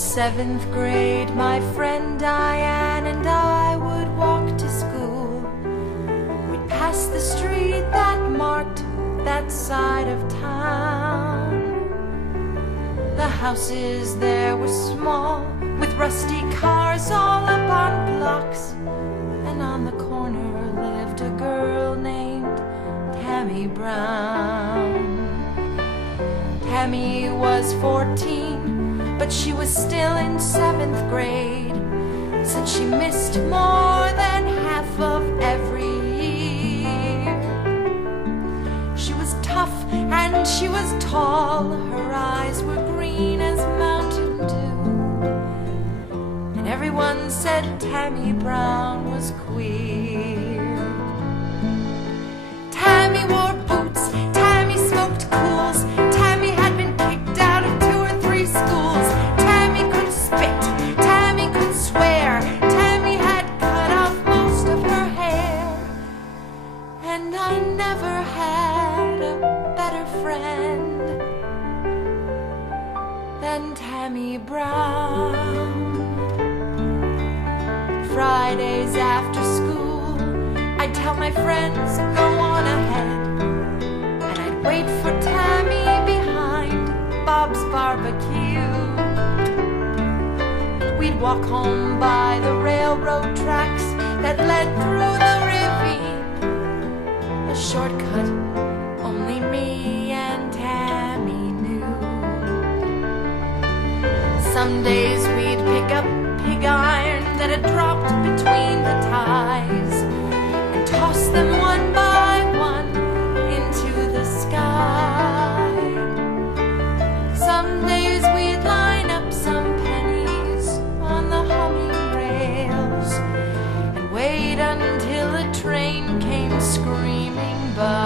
7th grade, my friend Diane and I would walk to school. We'd pass the street that marked that side of town. The houses there were small, with rusty cars all up on blocks, and on the corner lived a girl named Tammy Brown. Tammy was 14, but she was still in 7th grade, since she missed more than half of every year. She was tough and she was tall, her eyes were green as Mountain Dew, and everyone said Tammy Brown was queer. Tammy wore boots, Tammy smoked Kools, Tammy had been kicked out of 2 or 3 schools. Tammy could spit, Tammy could swear, Tammy had cut off most of her hair, and I never had a better friend than Tammy Brown. Fridays after school, I'd tell my friends, go on ahead, and I'd wait for Tammy behind Bob's Barbecue. We'd walk home by the railroad tracks that led through the ravine, a shortcut only me and Tammy knew. Some days we'd pick up pig iron that had dropped between the ties and toss them one by one into the sky. Some days we'd line up some pennies on the humming rails and wait until a train came screaming by.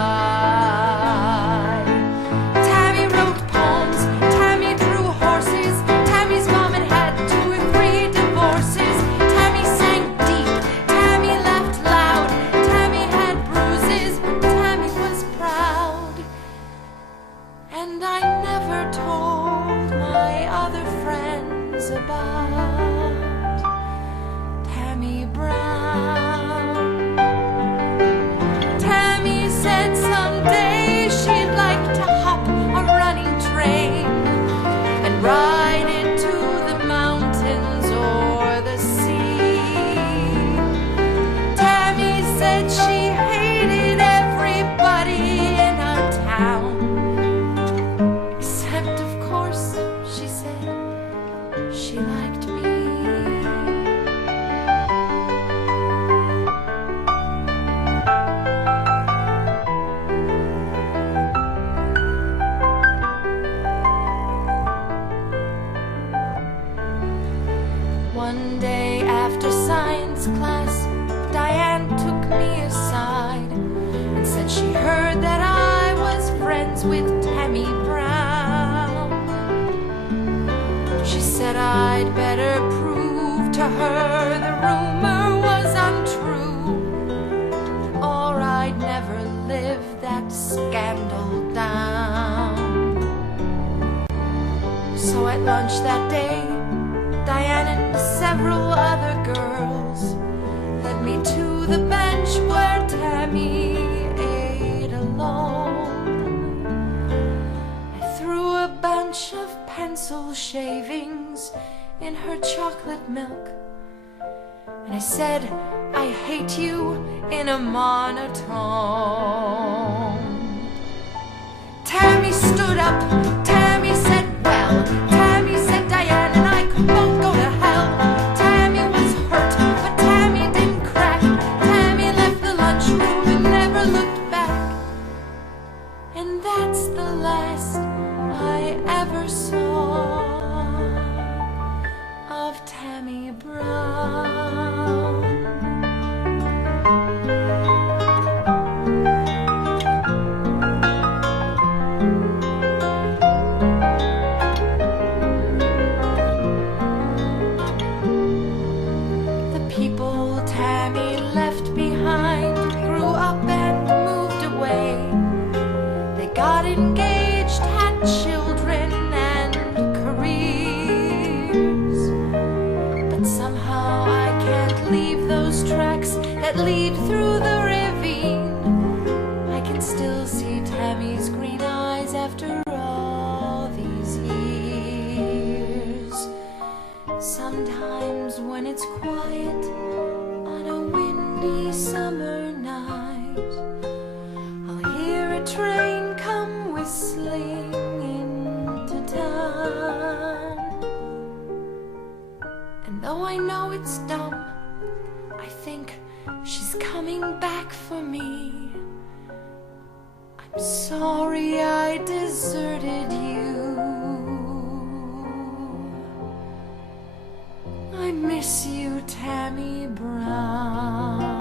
Tammy wrote poems, Tammy drew horses, Tammy's mom had had 2 or 3 divorces. Tammy sang deep, Tammy laughed loud, Tammy had bruises, but Tammy was proud. And I never told my other friends about Tammy Brown. Tammy said someday she'd like to hop a running train and ride it to the mountains or the sea. Tammy said she hated everybody in our town, except of course, she said, she liked me. One day after science class, Diane took me aside and said she heard that I was friends with Tammy Brown. She said I'd better prove to her the rumor was untrue, or I'd never live that scandal down. So at lunch that day, Diane and several other girls led me to the bench where Tammy ate alone. I threw a bunch of pencil shavings in her chocolate milk, and I said, I hate you in a monotone. Tammy stood up, Tammy said, well, Tammy said Diane and I could both go to hell. Tammy was hurt, but Tammy didn't crack. Tammy left the lunchroom and never looked back. And that's the last I ever saw of Tammy Brown. engaged, had children and careers. but somehow I can't leave those tracks that lead through the ravine. I can still see Tammy's green eyes after all these years. Sometimes when it's quiet on a windy summer night, I'll hear a train come whistling into town. And though I know it's dumb, I think she's coming back for me. I'm sorry I deserted you. I miss you, Tammy Brown.